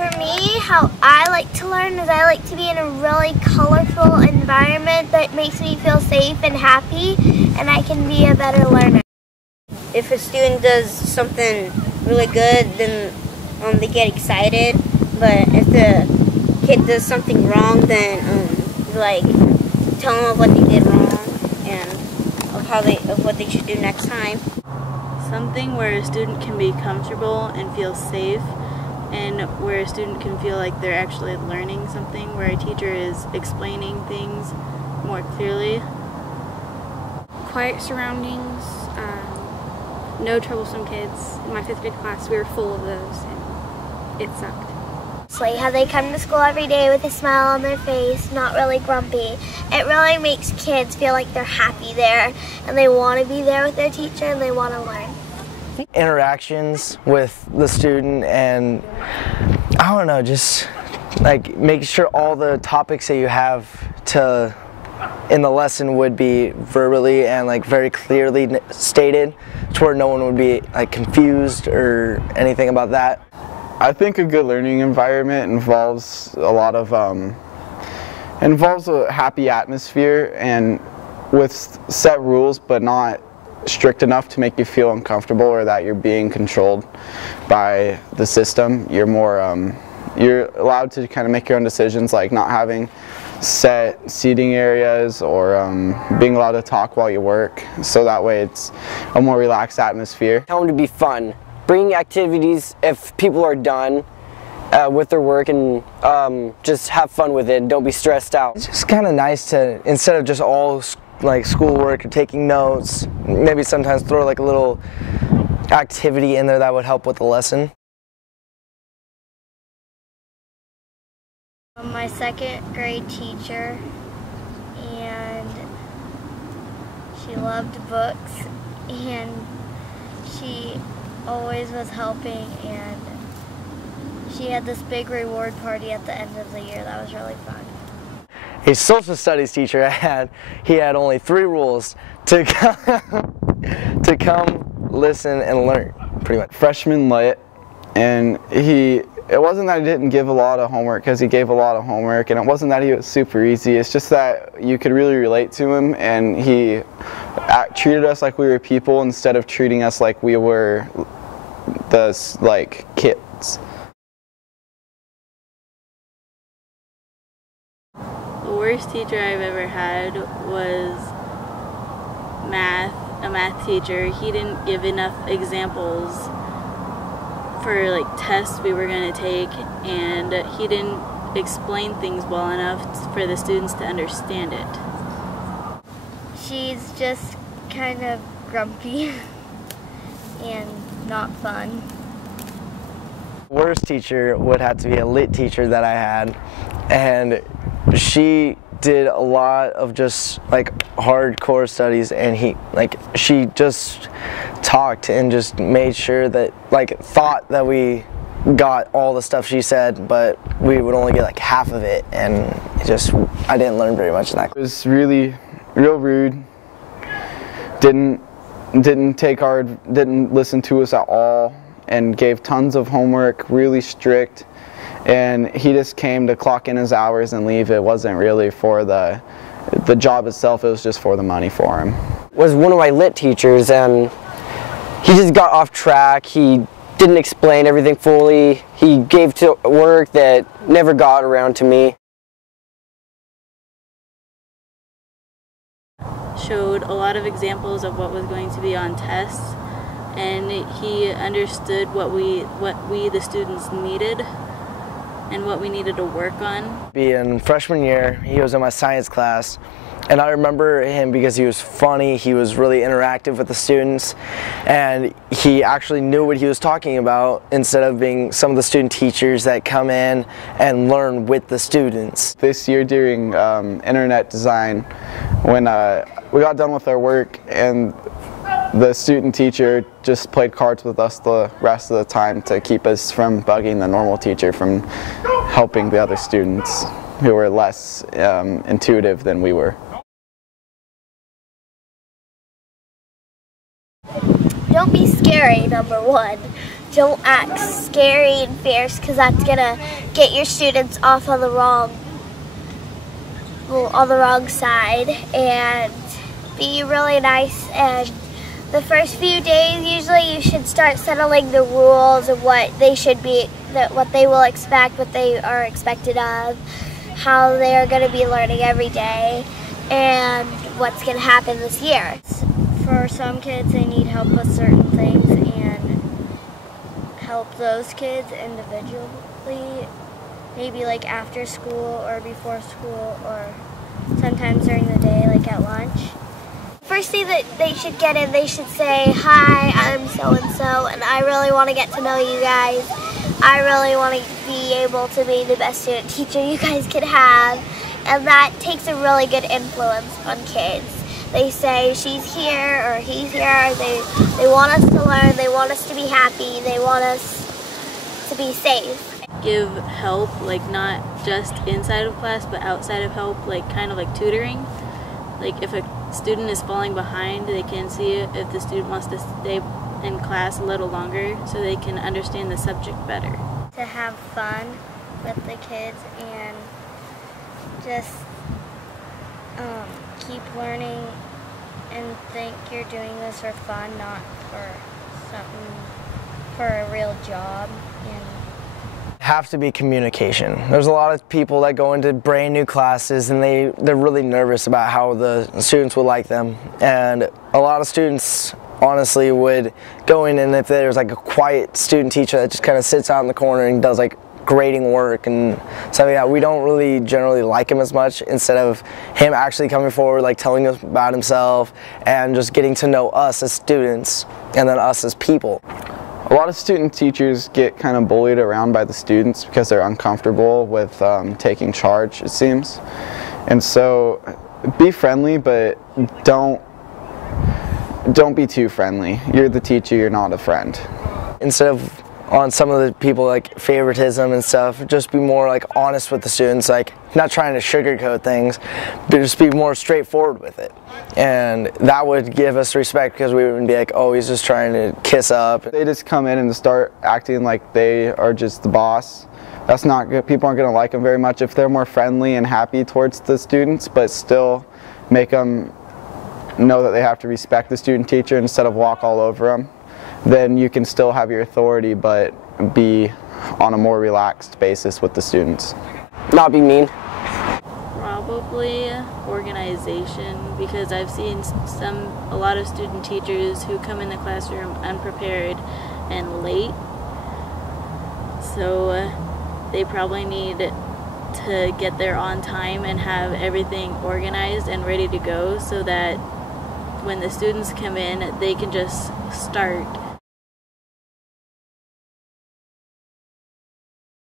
For me, how I like to learn is I like to be in a really colorful environment that makes me feel safe and happy, and I can be a better learner. If a student does something really good, then they get excited. But if the kid does something wrong, then like tell them of what they did wrong and of what they should do next time. Something where a student can be comfortable and feel safe, and where a student can feel like they're actually learning something, where a teacher is explaining things more clearly. Quiet surroundings, no troublesome kids. In my 5th grade class, we were full of those, and it sucked. It's like how they come to school every day with a smile on their face, not really grumpy. It really makes kids feel like they're happy there, and they want to be there with their teacher, and they want to learn. Interactions with the student, and I don't know, just like make sure all the topics that you have in the lesson would be verbally and like very clearly stated to where no one would be like confused or anything about that. I think a good learning environment involves a lot of involves a happy atmosphere and with set rules, but not strict enough to make you feel uncomfortable or that you're being controlled by the system. You're more you're allowed to kind of make your own decisions, like not having set seating areas or being allowed to talk while you work, so that way it's a more relaxed atmosphere. Tell them to be fun. Bring activities if people are done with their work, and just have fun with it. Don't be stressed out. It's just kind of nice to, instead of just all like schoolwork or taking notes, maybe sometimes throw like a little activity in there that would help with the lesson. My 2nd grade teacher, and she loved books, and she always was helping, and she had this big reward party at the end of the year that was really fun. A social studies teacher he had only 3 rules to come, listen, and learn, pretty much. Freshman lit, and it wasn't that he didn't give a lot of homework, because he gave a lot of homework, and it wasn't that he was super easy. It's just that you could really relate to him, and he treated us like we were people instead of treating us like we were like kids. The worst teacher I've ever had was a math teacher. He didn't give enough examples for like tests we were going to take, and he didn't explain things well enough for the students to understand it. She's just kind of grumpy and not fun. Worst teacher would have to be a lit teacher that I had, and she did a lot of just like hardcore studies, and she just talked and just made sure that, like, thought that we got all the stuff she said, but we would only get like half of it, and I didn't learn very much in that. It was real rude. Didn't listen to us at all, and gave tons of homework, really strict, and he just came to clock in his hours and leave. It wasn't really for the job itself, it was just for the money for him. Was one of my lit teachers, and he just got off track. He didn't explain everything fully. He gave to work that never got around to me. Showed a lot of examples of what was going to be on tests, and he understood what we the students needed and what we needed to work on. In freshman year, he was in my science class, and I remember him because he was funny, he was really interactive with the students, and he actually knew what he was talking about instead of being some of the student teachers that come in and learn with the students. This year during internet design, when we got done with our work, and the student teacher just played cards with us the rest of the time to keep us from bugging the normal teacher from helping the other students who were less intuitive than we were. Don't be scary, number 1. don't act scary and fierce, because that's gonna get your students off on the wrong side, and be really nice. And the first few days, usually you should start settling the rules of what they should be, what they will expect, what they are expected of, how they are going to be learning every day, and what's going to happen this year. For some kids, they need help with certain things, and help those kids individually, maybe like after school or before school, or sometimes during the day, like at lunch. First thing that they should get in, they should say, "Hi, I'm so-and-so, and I really want to get to know you guys. I really want to be able to be the best student teacher you guys could have." And that takes a really good influence on kids. They say, "She's here," or "He's here." They want us to learn, they want us to be happy, they want us to be safe. Give help, like not just inside of class, but outside of help, like kind of like tutoring. Like if a student is falling behind, they can see if the student wants to stay in class a little longer so they can understand the subject better. To have fun with the kids and just keep learning and think you're doing this for fun, not for something, for a real job. And have to be communication. There's a lot of people that go into brand new classes and they're really nervous about how the students will like them, and a lot of students honestly would go in, and if there's like a quiet student teacher that just kind of sits out in the corner and does like grading work and stuff like that, we don't really generally like him as much, instead of him actually coming forward, like telling us about himself and just getting to know us as students and then us as people. A lot of student teachers get kind of bullied around by the students because they're uncomfortable with taking charge, it seems. And so be friendly, but don't be too friendly. You're the teacher, you're not a friend. Instead of on some of the people like favoritism and stuff, just be more like honest with the students, like not trying to sugarcoat things, but just be more straightforward with it. And that would give us respect, because we wouldn't be like, "Oh, he's just trying to kiss up." They just come in and start acting like they are just the boss. That's not good. People aren't going to like them very much. If they're more friendly and happy towards the students, but still make them know that they have to respect the student teacher instead of walk all over them, then you can still have your authority, but be on a more relaxed basis with the students. Not be mean. Probably organization, because I've seen a lot of student teachers who come in the classroom unprepared and late. So they probably need to get there on time and have everything organized and ready to go, so that when the students come in, they can just start